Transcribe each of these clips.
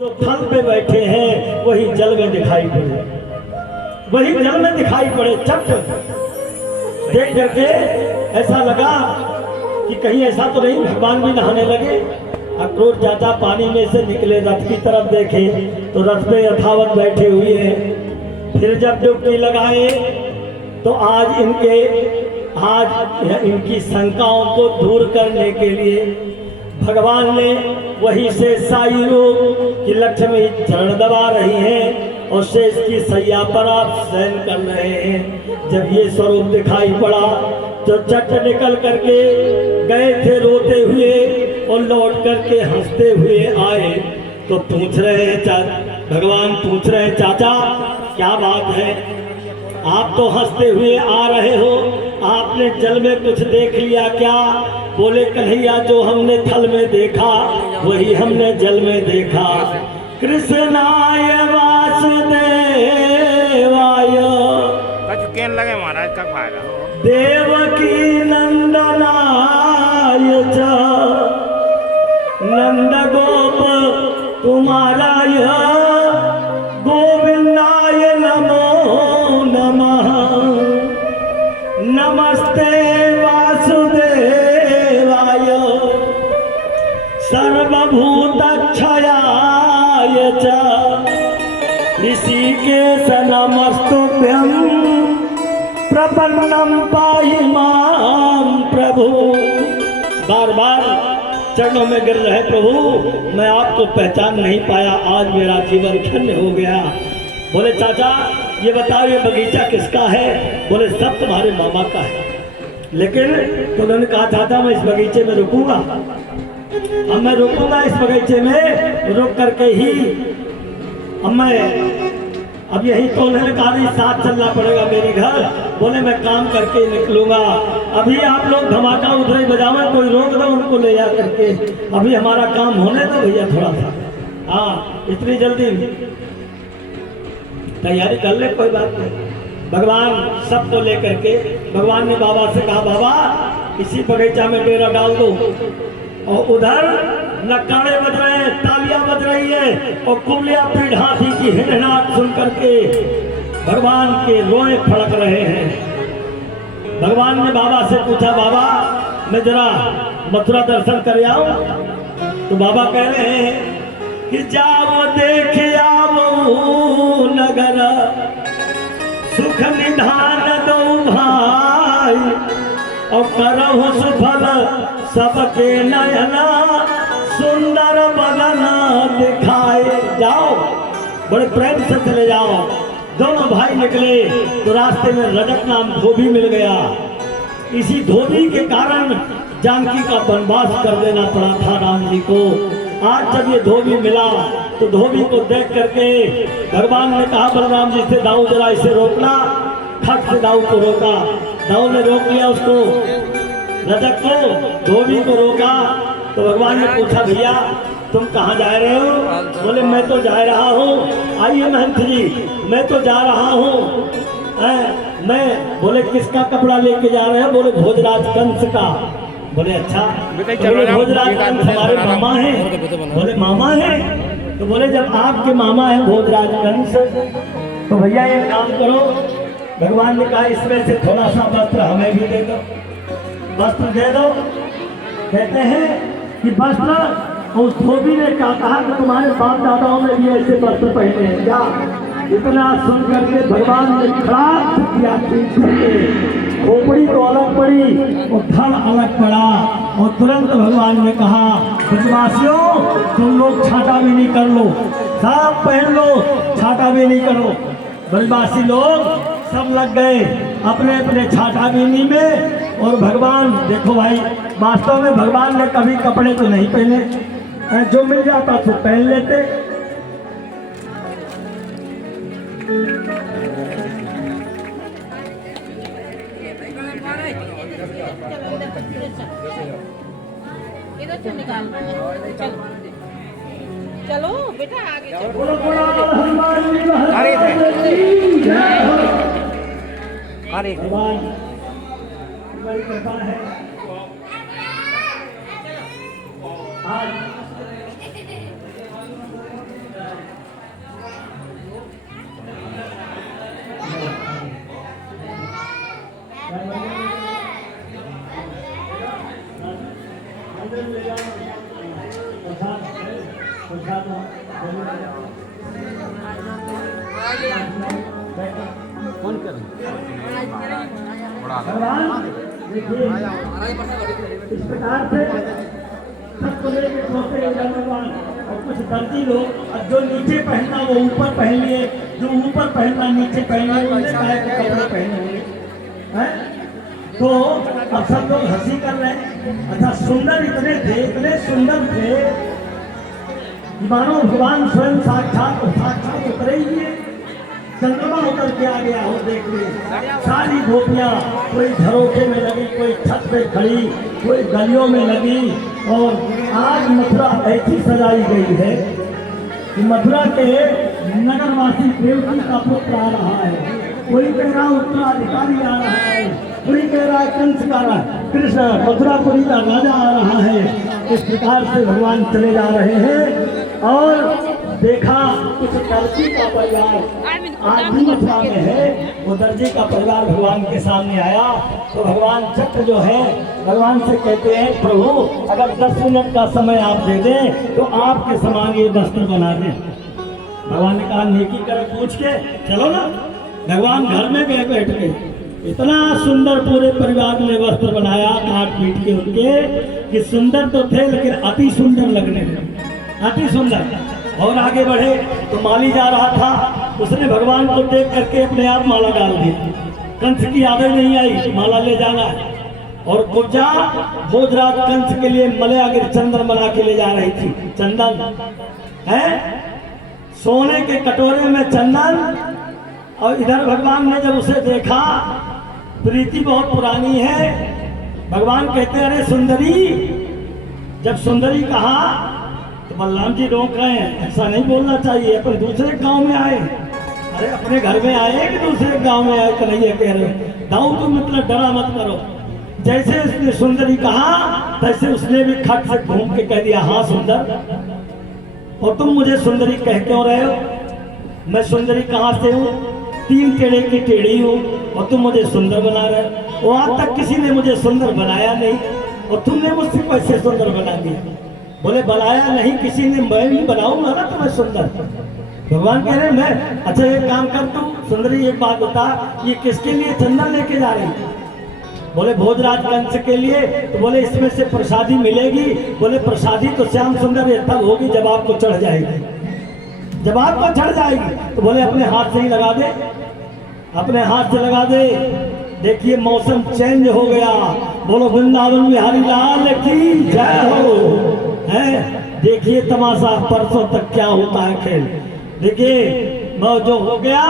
जो थल पे बैठे हैं वही जल में दिखाई पड़े, वही जल में दिखाई पड़े। चट देख करके ऐसा लगा कि कहीं ऐसा तो नहीं भगवान भी नहाने लगे। अक्रूर चाचा पानी में से निकले, रथ की तरफ देखे तो रथ पे यथावत बैठे हुए हैं। फिर जब डुबकी लगाए तो आज इनकी शंकाओं को दूर करने के लिए भगवान ने वही से साई रूप की लक्ष्मी चरण दबा रही हैं और शेष की सैया पर आप शयन कर रहे हैं। जब ये स्वरूप दिखाई पड़ा तो चट निकल करके गए थे रोते हुए और लौट करके हंसते हुए आए। तो पूछ रहे हैं भगवान पूछ रहे हैं, चाचा क्या बात है, आप तो हंसते हुए आ रहे हो, आपने जल में कुछ देख लिया क्या? बोले कन्हैया जो हमने थल में देखा वही हमने जल में देखा। कृष्णाय वासुदेवाय लगे महाराज का फायदा देवकी नंदनाय च नंद गोप कुमाराय गोविंदाय नमो नमः। नमस्ते वासुदेवाय सर्वभूतक्षयाय च ऋषिकेश नमस्तुभ्यं प्रपन्नं पाहि मां प्रभु। बार बार चरणों में गिर रहे प्रभु, मैं आपको पहचान नहीं पाया, आज मेरा जीवन धन्य हो गया। बोले चाचा ये बताओ ये बगीचा किसका है? बोले सब तुम्हारे मामा का है। लेकिन तो उन्होंने कहा चाचा मैं इस बगीचे में रुकूंगा, अब मैं रुकूंगा इस बगीचे में, रुक करके ही अब यही तो उन्होंने कहा नहीं साथ चलना पड़ेगा मेरे घर। बोले मैं काम करके निकलूंगा, अभी आप लोग धमाका उधर ही बजावे, कोई रोक दो उनको ले जा करके, अभी हमारा काम होने दो भैया थोड़ा सा। हाँ इतनी जल्दी तैयारी कर ले, कोई बात नहीं। भगवान सबको लेकर के भगवान ने बाबा से कहा बाबा इसी बगीचा में डेरा डाल दो। और उधर नक्कारे बज रहे हैं, तालियां बज रही है और कुलिया पीढ़ हाथी की हिड़नाट सुन करके भगवान के रोए फड़क रहे हैं। भगवान ने बाबा से पूछा बाबा मैं जरा मथुरा दर्शन कर आऊं? तो बाबा कह रहे हैं कि जाओ देख आओ नगर सुख निधान दो भाई और करहु सुफल सबके नयना सुंदर बदना दिखाए। जाओ बड़े प्रेम से चले जाओ। दोनों भाई निकले तो रास्ते में रजक नाम धोबी मिल गया। इसी धोबी के कारण जानकी का वनवास कर देना पड़ा था राम जी को। आज जब ये धोबी मिला तो धोबी को देख करके भगवान ने कहा बलराम जी से दाऊ जरा इसे रोकना। खट से दाऊ को रोका, दाऊ ने रोक लिया उसको, रजक को, धोबी को रोका। तो भगवान ने पूछा भैया तुम कहाँ जा रहे हो? बोले मैं तो जा रहा हूँ, आइए महंत जी मैं तो जा रहा हूँ। मैं बोले किसका कपड़ा लेके जा रहे हैं? बोले भोजराज कंस का। बोले अच्छा, बोले भोजराज कंस हमारे मामा हैं? बोले मामा हैं। तो बोले जब आपके मामा हैं भोजराज कंस तो भैया ये काम करो, भगवान ने कहा इसमें से थोड़ा सा वस्त्र हमें भी दे दो, वस्त्र दे दो। कहते हैं कि वस्त्र, उस धोबी ने कहा कि तुम्हारे बाप दादाओं ने भी ऐसे वस्त्र पहने हैं क्या? इतना सुन करके भगवान ने खड़ा किया, खोपड़ी तो अलग पड़ी और धड़ अलग पड़ा। और तुरंत भगवान ने कहा ब्रजवासियों तुम लोग छाटा भी नहीं कर लो, सब पहन लो, छाटा भी नहीं करो। ब्रजवासी लोग सब लग गए अपने अपने छाटा बीनी में। और भगवान देखो भाई वास्तव में भगवान ने कभी कपड़े तो नहीं पहने, जो मिल जाता तो पहन लेते। इधर से निकालना है, चलो बेटा आगे चलो। अरे भगवान बड़ी कृपा है। आज कौन कर भगवान देखिए इस प्रकार से सबको लेके सोचते हैं भगवान। और कुछ दर्जी लोग अब जो नीचे पहनना वो ऊपर पहन लिए, जो ऊपर पहनना नीचे पहन लिए, उन्होंने काहे के कपड़े पहने होंगे हैं। तो अब सब लोग हंसी कर रहे हैं। अच्छा सुंदर इतने सुंदर थे कि मानो भगवान स्वयं साक्षात उतरे ही है, चंद्रमा होकर के आ गया हो। देखते सारी गोपियां कोई झरोखे में लगी, कोई छत पे खड़ी, कोई गलियों में लगी। और आज मथुरा ऐसी सजाई गई है कि मथुरा के नगरवासी देवकी का पुत्र आ रहा है, कोई कह रहा उत्तराधिकारी आ रहा है, कोई कह रहा है कंस का कृष्ण मथुरापुरी का राजा आ रहा है। इस प्रकार से भगवान चले जा रहे हैं। और देखा कुछ दर्जी का परिवार आज भी मथुरा में है, वो दर्जी का परिवार भगवान के सामने आया। तो भगवान चक्र जो है भगवान से कहते हैं प्रभु अगर 10 मिनट का समय आप दे दें तो आपके समान ये वस्त्र बना दें। भगवान ने कहा नेकी कर पूछ के चलो ना। भगवान घर में गए बैठ के इतना सुंदर पूरे परिवार ने वस्त्र बनाया काट पीट के उनके कि सुंदर तो थे लेकिन अति सुंदर लगने लगे, अति सुंदर। और आगे बढ़े तो माली जा रहा था, उसने भगवान को देख करके अपने आप माला डाल दी। कंस की यादें नहीं आई माला ले जाना है। और कुब्जा भोजराज कंस के लिए मलयागिर चंदन बना के ले जा रही थी। चंदन है सोने के कटोरे में चंदन। और इधर भगवान ने जब उसे देखा, प्रीति बहुत पुरानी है। भगवान कहते अरे सुंदरी, जब सुंदरी कहा तो बलराम जी रोक रहे हैं, ऐसा नहीं बोलना चाहिए, अपने दूसरे गांव में आए। अरे अपने घर में आए कि दूसरे गांव में आए कन्हैया कह रहे दाऊ तुम मतलब डरा मत करो। जैसे उसने सुंदरी कहा तैसे उसने भी खट से घूम के कह दिया हाँ सुंदर। और तुम मुझे सुंदरी कह क्यों रहे हो? मैं सुंदरी कहाँ से हूँ? 3 टेढ़े की टेढ़ी हूँ और तुम मुझे सुंदर बना रहे हो। और आज तक किसी ने मुझे सुंदर बनाया नहीं और तुमने मुझसे कैसे सुंदर बना दिया? बोले बनाया नहीं किसी ने, मैं भी बनाऊंगा ना तुम्हें सुंदर। भगवान कह रहे मैं अच्छा एक काम कर तू सुंदरी एक बात बता, ये किसके लिए चंदन लेके जा रही? बोले भोजराज कंस के लिए। तो बोले इसमें से प्रसादी मिलेगी? बोले प्रसादी तो श्याम सुंदर ये तब होगी जब आपको चढ़ जाएगी, जब आपको चढ़ जाएगी। तो बोले अपने हाथ से ही लगा दे, अपने हाथ से लगा दे। देखिए मौसम चेंज हो गया। बोलो वृंदावन बिहारी लाल की जय हो। है देखिए तमाशा परसों तक क्या होता है खेल। देखिए वो जो हो गया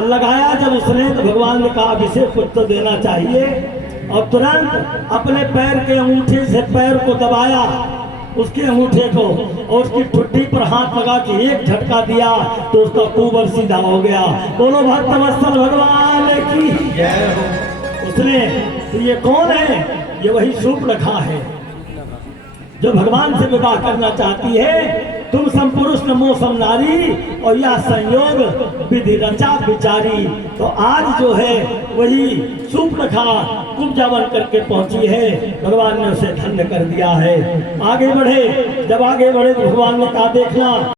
लगाया जब उसने तो भगवान ने कहा अभिषेक कुछ तो देना चाहिए। और तुरंत अपने पैर के अंगूठे से पैर को दबाया, उसके अंगूठे को, और उसकी ठुड्डी पर हाथ लगा के एक झटका दिया तो उसका कुबर सीधा हो गया। बोलो भक्तवत्सल भगवान की जय हो। उसने तो ये कौन है? ये वही शूर्पणखा है जो भगवान से विवाह करना चाहती है। तुम सम पुरुष नमो सम नारी और यह संयोग विधि रचा विचारी। तो आज जो है वही शूर्पणखा कुब्जा बन करके पहुंची है। भगवान ने उसे धन्य कर दिया है। आगे बढ़े, जब आगे बढ़े तो भगवान ने कहा देखना